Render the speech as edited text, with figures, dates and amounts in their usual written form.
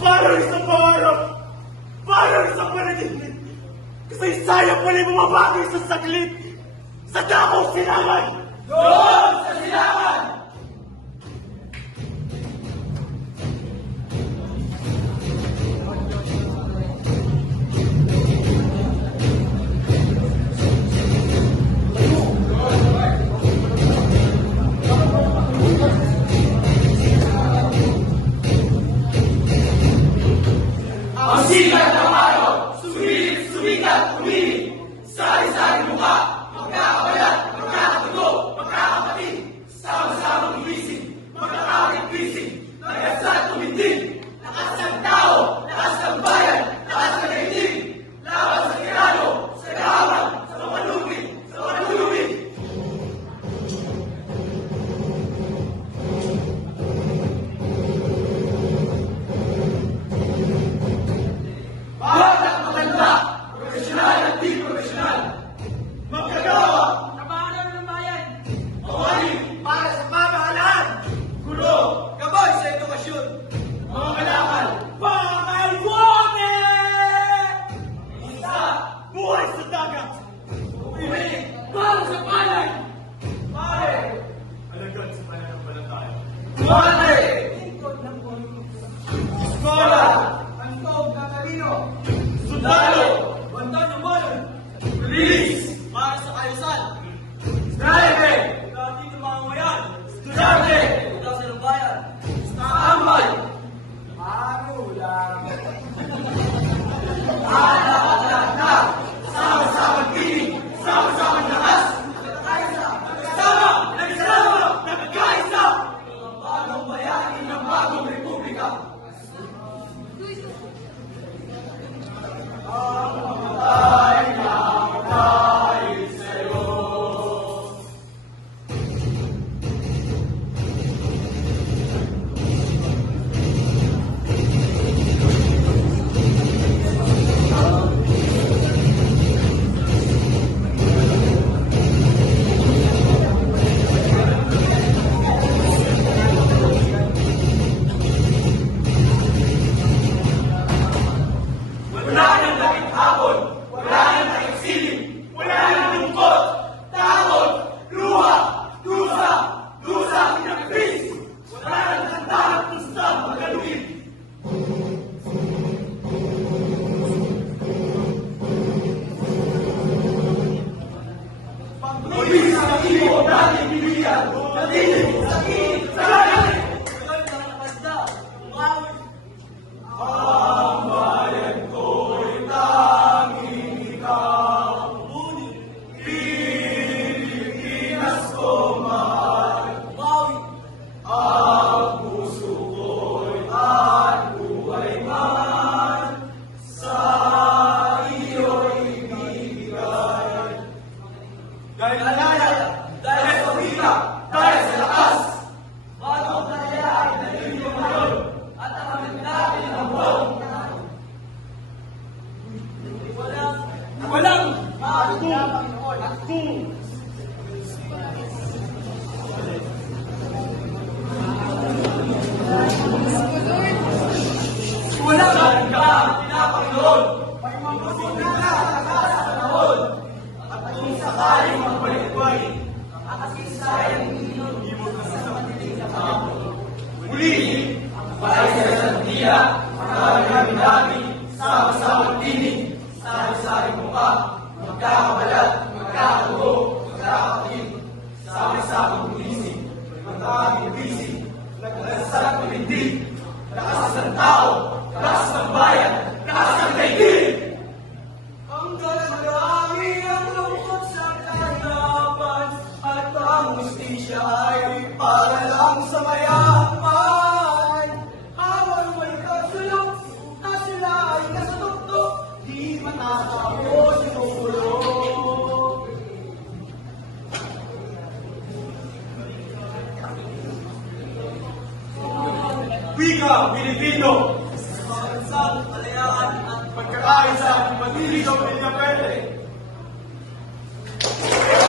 Parang isang pangarap! Parang isang panaginip! Kasaysayan pala yung bumabago sa saglit! Sa dakong silangan! Doon sa silangan! Ang sikat ng araw, sumikat, uminig. Sari-sari mukha, magkakabayan, magkakatuto, magkakapatid. Sama-samang gigising, magkakakit-gising. Nagasat tumindig, lakas ng tao, lakas ng bayan, lakas ng daigdig. Laban sa tirano, sa gahawan, sa mamalupit, sa manulupit. Bawat ang maganda, profesional at di profesional. Magkagawa, kapahanan ng bayan. Mawali para sa pamahalaan. Guro, gabay sa edukasyon. Mga kalakal, Pakalwote! isa, Buhay sa dagat! umilig para sa palay. Pare, Alagad sa pananampalataya. pare, Lingkod ng politiko. skola, Handog ng talino. sundalo, Banda ng bayan. pulis, Para sa kaayusan. driver, Dati ng mga mayan. estudyante, Dati ng bayan. tambay, Marulang. lahat na, sama-samang tinig, sama-samang lakas, sama, nagsama, nagkaisa, bagong bayani ng bagong republika. Wala ka pinapanginoon. May mabuti na sa panahon. At kung sakaling magbalik-buhay, nakakasisayang hindi mo kasi sa matiling na kahapon. Muli, para sa sandiya, marami-rami, sama-sama tinig, sari-sari mukha, magkakabalat, magkakadugo, magkakapatid, sama-sama gumising, magkakagigising, naglasal at palindig, lakas ng tao, lakas ng bayan, lakas ng daigdig! Hanggang marami ang lungkot sa kahirapan at ang justisya ay para lang sa mayaman. Habang may kasulok na sila ay nasutuktok, di matatapos sinulog. Wika, Pilipino! Sa kalayaan at Pagkakaisa, Maniligaw, Villapete!